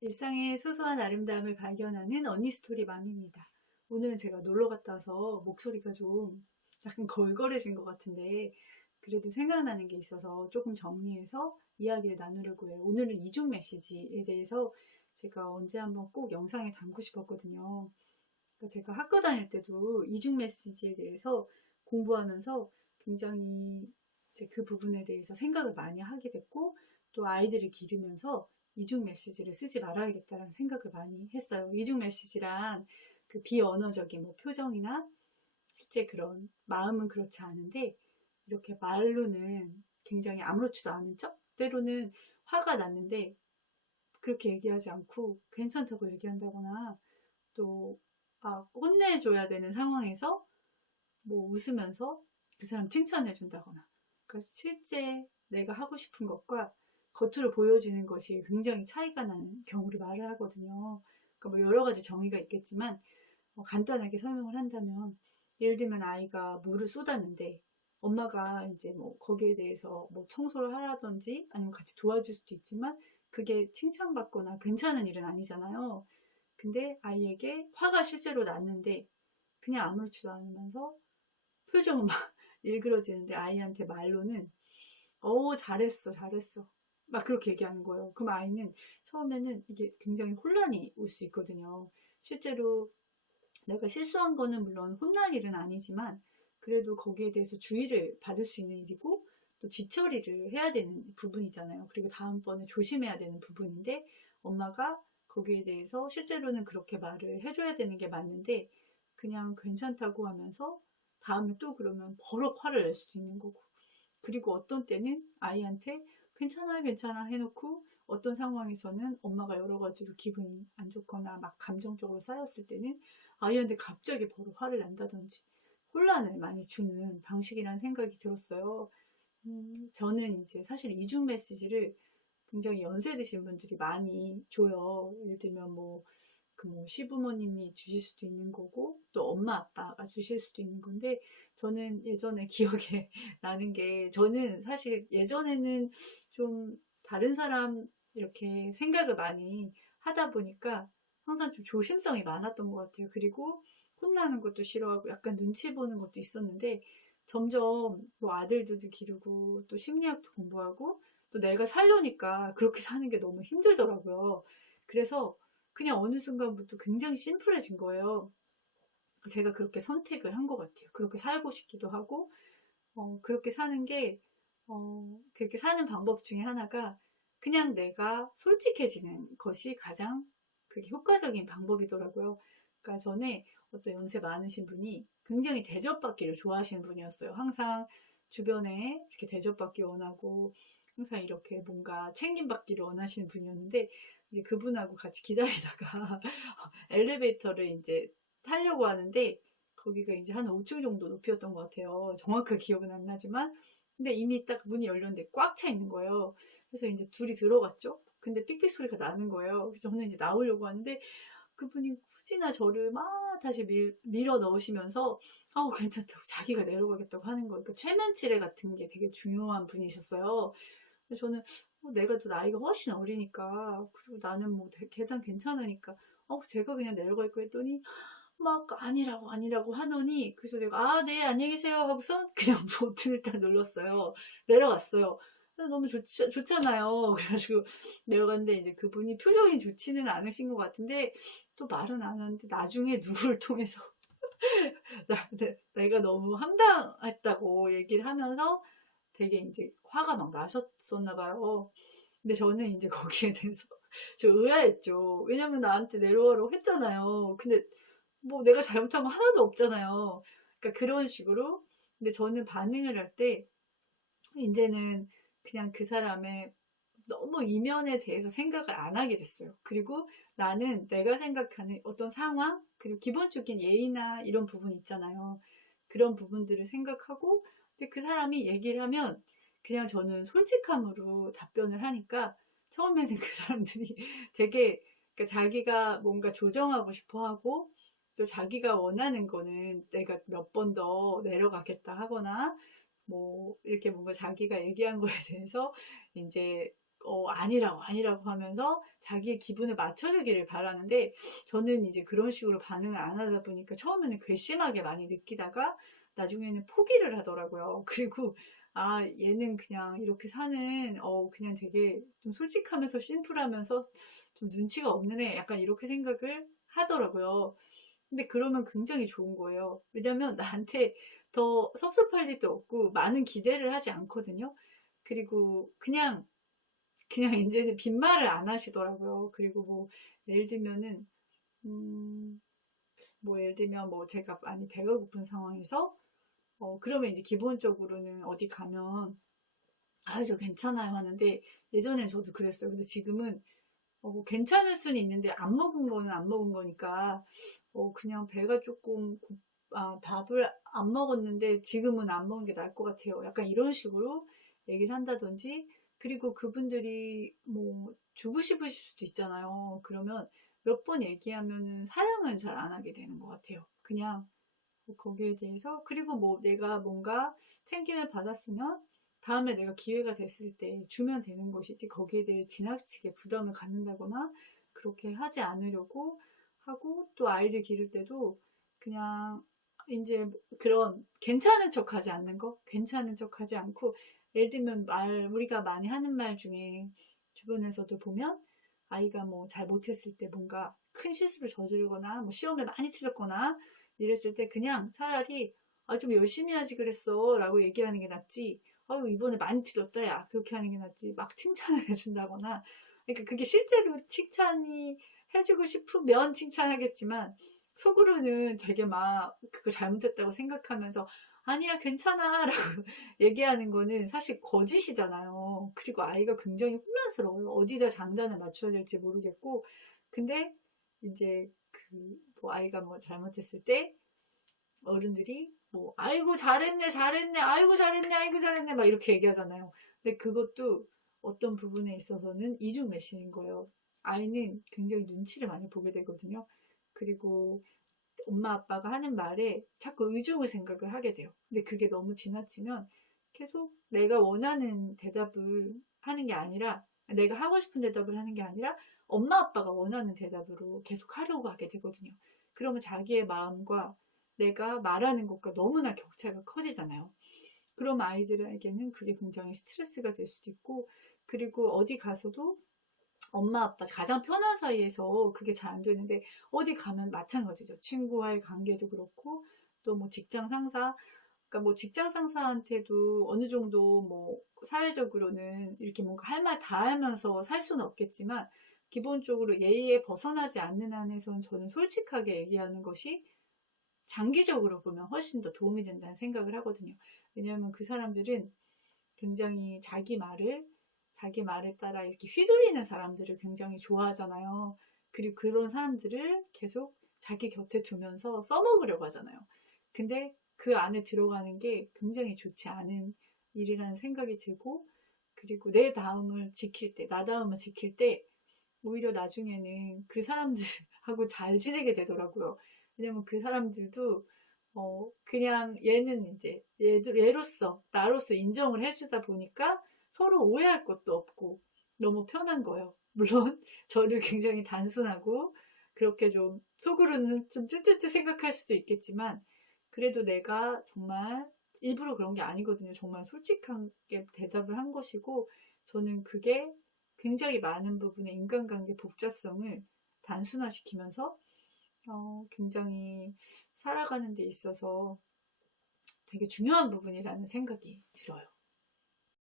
일상의 소소한 아름다움을 발견하는 언니스토리 맘입니다. 오늘은 제가 놀러 갔다 와서 목소리가 좀 약간 걸걸해진 것 같은데 그래도 생각나는 게 있어서 조금 정리해서 이야기를 나누려고 해요. 오늘은 이중 메시지에 대해서 제가 언제 한번 꼭 영상에 담고 싶었거든요. 그러니까 제가 학교 다닐 때도 이중 메시지에 대해서 공부하면서 굉장히 이제 그 부분에 대해서 생각을 많이 하게 됐고, 또 아이들을 기르면서 이중 메시지를 쓰지 말아야겠다라는 생각을 많이 했어요. 이중 메시지란 그 비언어적인 뭐 표정이나 실제 그런 마음은 그렇지 않은데 이렇게 말로는 굉장히 아무렇지도 않은 척, 때로는 화가 났는데 그렇게 얘기하지 않고 괜찮다고 얘기한다거나, 또 혼내줘야 되는 상황에서 뭐 웃으면서 그 사람 칭찬해 준다거나, 그러니까 실제 내가 하고 싶은 것과 겉으로 보여지는 것이 굉장히 차이가 나는 경우를 말을 하거든요. 그러니까 뭐 여러 가지 정의가 있겠지만 간단하게 설명을 한다면, 예를 들면 아이가 물을 쏟았는데 엄마가 이제 뭐 거기에 대해서 뭐 청소를 하라든지 아니면 같이 도와줄 수도 있지만 그게 칭찬받거나 괜찮은 일은 아니잖아요. 근데 아이에게 화가 실제로 났는데 그냥 아무렇지도 않으면서 표정은 막 일그러지는데 아이한테 말로는 잘했어 잘했어 막 그렇게 얘기하는 거예요. 그럼 아이는 처음에는 이게 굉장히 혼란이 올 수 있거든요. 실제로 내가 실수한 거는 물론 혼날 일은 아니지만 그래도 거기에 대해서 주의를 받을 수 있는 일이고 또 뒤처리를 해야 되는 부분이잖아요. 그리고 다음번에 조심해야 되는 부분인데 엄마가 거기에 대해서 실제로는 그렇게 말을 해줘야 되는 게 맞는데 그냥 괜찮다고 하면서 다음에 또 그러면 버럭 화를 낼 수도 있는 거고, 그리고 어떤 때는 아이한테 괜찮아 괜찮아 해놓고 어떤 상황에서는 엄마가 여러 가지로 기분이 안 좋거나 막 감정적으로 쌓였을 때는 아이한테 갑자기 바로 화를 난다든지 혼란을 많이 주는 방식이라는 생각이 들었어요. 저는 이제 사실 이중 메시지를 굉장히 연세 드신 분들이 많이 줘요. 예를 들면 뭐 시부모님이 주실 수도 있는 거고 또 엄마 아빠가 주실 수도 있는 건데, 저는 예전에 기억에 나는 게, 저는 사실 예전에는 좀 다른 사람 이렇게 생각을 많이 하다 보니까 항상 좀 조심성이 많았던 것 같아요. 그리고 혼나는 것도 싫어하고 약간 눈치 보는 것도 있었는데 점점 뭐 아들들도 기르고 또 심리학도 공부하고 또 내가 살려니까 그렇게 사는 게 너무 힘들더라고요. 그래서 그냥 어느 순간부터 굉장히 심플해진 거예요. 제가 그렇게 선택을 한 것 같아요. 그렇게 살고 싶기도 하고, 그렇게 사는 게, 그렇게 사는 방법 중에 하나가 그냥 내가 솔직해지는 것이 가장 그게 효과적인 방법이더라고요. 그러니까 전에 어떤 연세 많으신 분이 굉장히 대접받기를 좋아하시는 분이었어요. 항상 주변에 이렇게 대접받기 원하고 항상 이렇게 뭔가 챙김받기를 원하시는 분이었는데, 이제 그분하고 같이 기다리다가 엘리베이터를 이제 타려고 하는데 거기가 이제 한 5층 정도 높이였던 것 같아요. 정확하게 기억은 안 나지만. 근데 이미 딱 문이 열렸는데 꽉 차 있는 거예요. 그래서 이제 둘이 들어갔죠. 근데 삑삑 소리가 나는 거예요. 그래서 저는 이제 나오려고 하는데 그분이 굳이나 저를 막 다시 밀어 넣으시면서 괜찮다고 자기가 내려가겠다고 하는 거예요. 그러니까 최면치레 같은 게 되게 중요한 분이셨어요. 그래서 저는 내가 더 나이가 훨씬 어리니까, 그리고 나는 뭐 계단 괜찮으니까 제가 그냥 내려갈 거 했더니 막 아니라고 아니라고 하더니, 그래서 내가 네 안녕히 계세요 하고서 그냥 버튼을 딱 눌렀어요. 내려갔어요. 그래서 너무 좋잖아요. 그래가지고 내려갔는데 이제 그분이 표정이 좋지는 않으신 것 같은데 또 말은 안 하는데 나중에 누구를 통해서 내가 너무 황당했다고 얘기를 하면서 되게 이제 화가 막 나셨었나 봐요. 근데 저는 이제 거기에 대해서 좀 의아했죠. 왜냐면 나한테 내려가라고 했잖아요. 근데 뭐 내가 잘못한 거 하나도 없잖아요. 그러니까 그런 식으로. 근데 저는 반응을 할 때 이제는 그냥 그 사람의 너무 이면에 대해서 생각을 안 하게 됐어요. 그리고 나는 내가 생각하는 어떤 상황, 그리고 기본적인 예의나 이런 부분 있잖아요. 그런 부분들을 생각하고, 근데 그 사람이 얘기를 하면 그냥 저는 솔직함으로 답변을 하니까 처음에는 그 사람들이 되게, 그러니까 자기가 뭔가 조정하고 싶어 하고 또 자기가 원하는 거는 내가 몇 번 더 내려가겠다 하거나 뭐 이렇게 뭔가 자기가 얘기한 거에 대해서 이제 아니라고 하면서 자기의 기분을 맞춰주기를 바라는데, 저는 이제 그런 식으로 반응을 안 하다 보니까 처음에는 괘씸하게 많이 느끼다가 나중에는 포기를 하더라고요. 그리고 얘는 그냥 이렇게 사는 그냥 되게 좀 솔직하면서 심플하면서 좀 눈치가 없는 애, 약간 이렇게 생각을 하더라고요. 근데 그러면 굉장히 좋은 거예요. 왜냐면 나한테 더 섭섭할 일도 없고 많은 기대를 하지 않거든요. 그리고 그냥 이제는 빈말을 안 하시더라고요. 그리고 뭐 예를 들면은 음, 뭐 예를 들면 뭐 제가 많이 배가 고픈 상황에서 그러면 이제 기본적으로는 어디 가면 아유 저 괜찮아요 하는데, 예전엔 저도 그랬어요. 근데 지금은 뭐 괜찮을 수는 있는데 안 먹은 거는 안 먹은 거니까 그냥 배가 조금 밥을 안 먹었는데 지금은 안 먹은 게 나을 것 같아요. 약간 이런 식으로 얘기를 한다든지, 그리고 그분들이 뭐 주고 싶으실 수도 있잖아요. 그러면 몇 번 얘기하면은 사양을 잘 안 하게 되는 것 같아요. 그냥 뭐 거기에 대해서, 그리고 뭐 내가 뭔가 챙김을 받았으면 다음에 내가 기회가 됐을 때 주면 되는 것이지, 거기에 대해 지나치게 부담을 갖는다거나 그렇게 하지 않으려고 하고, 또 아이들 기를 때도 그냥 이제 그런 괜찮은 척 하지 않는 거, 괜찮은 척 하지 않고, 예를 들면 우리가 많이 하는 말 중에 주변에서도 보면 아이가 뭐 잘 못했을 때, 뭔가 큰 실수를 저지르거나 뭐 시험에 많이 틀렸거나 이랬을 때 그냥 차라리 좀 열심히 하지 그랬어 라고 얘기하는 게 낫지, 아유 이번에 많이 틀렸다 야, 그렇게 하는 게 낫지 막 칭찬을 해준다거나. 그러니까 그게 실제로 칭찬이 해주고 싶으면 칭찬하겠지만 속으로는 되게 막 그거 잘못했다고 생각하면서 아니야 괜찮아 라고 얘기하는 거는 사실 거짓이잖아요. 그리고 아이가 굉장히 혼란스러워요. 어디다 장단을 맞춰야 될지 모르겠고. 근데 이제 뭐 아이가 뭐 잘못했을 때 어른들이 뭐 아이고 잘했네 잘했네 아이고 잘했네 아이고 잘했네 막 이렇게 얘기하잖아요. 근데 그것도 어떤 부분에 있어서는 이중 메시지인 거예요. 아이는 굉장히 눈치를 많이 보게 되거든요. 그리고 엄마 아빠가 하는 말에 자꾸 의중을 생각을 하게 돼요. 근데 그게 너무 지나치면 계속 내가 원하는 대답을 하는 게 아니라, 내가 하고 싶은 대답을 하는 게 아니라 엄마 아빠가 원하는 대답으로 계속 하려고 하게 되거든요. 그러면 자기의 마음과 내가 말하는 것과 너무나 격차가 커지잖아요. 그럼 아이들에게는 그게 굉장히 스트레스가 될 수도 있고, 그리고 어디 가서도 엄마 아빠 가장 편한 사이에서 그게 잘 안 되는데, 어디 가면 마찬가지죠. 친구와의 관계도 그렇고, 또 뭐 직장 상사, 그러니까 뭐 직장 상사한테도 어느 정도 뭐 사회적으로는 이렇게 뭔가 할 말 다 하면서 살 수는 없겠지만, 기본적으로 예의에 벗어나지 않는 한에서는 저는 솔직하게 얘기하는 것이 장기적으로 보면 훨씬 더 도움이 된다는 생각을 하거든요. 왜냐하면 그 사람들은 굉장히 자기 말에 따라 이렇게 휘둘리는 사람들을 굉장히 좋아하잖아요. 그리고 그런 사람들을 계속 자기 곁에 두면서 써먹으려고 하잖아요. 근데 그 안에 들어가는 게 굉장히 좋지 않은 일이라는 생각이 들고, 그리고 나 다음을 지킬 때 오히려 나중에는 그 사람들하고 잘 지내게 되더라고요. 왜냐면 그 사람들도 그냥 얘는 이제 나로서 인정을 해주다 보니까 서로 오해할 것도 없고 너무 편한 거예요. 물론 저를 굉장히 단순하고 그렇게 좀 속으로는 좀 찌찌찌 생각할 수도 있겠지만, 그래도 내가 정말 일부러 그런 게 아니거든요. 정말 솔직하게 대답을 한 것이고, 저는 그게 굉장히 많은 부분의 인간관계 복잡성을 단순화시키면서 굉장히 살아가는 데 있어서 되게 중요한 부분이라는 생각이 들어요.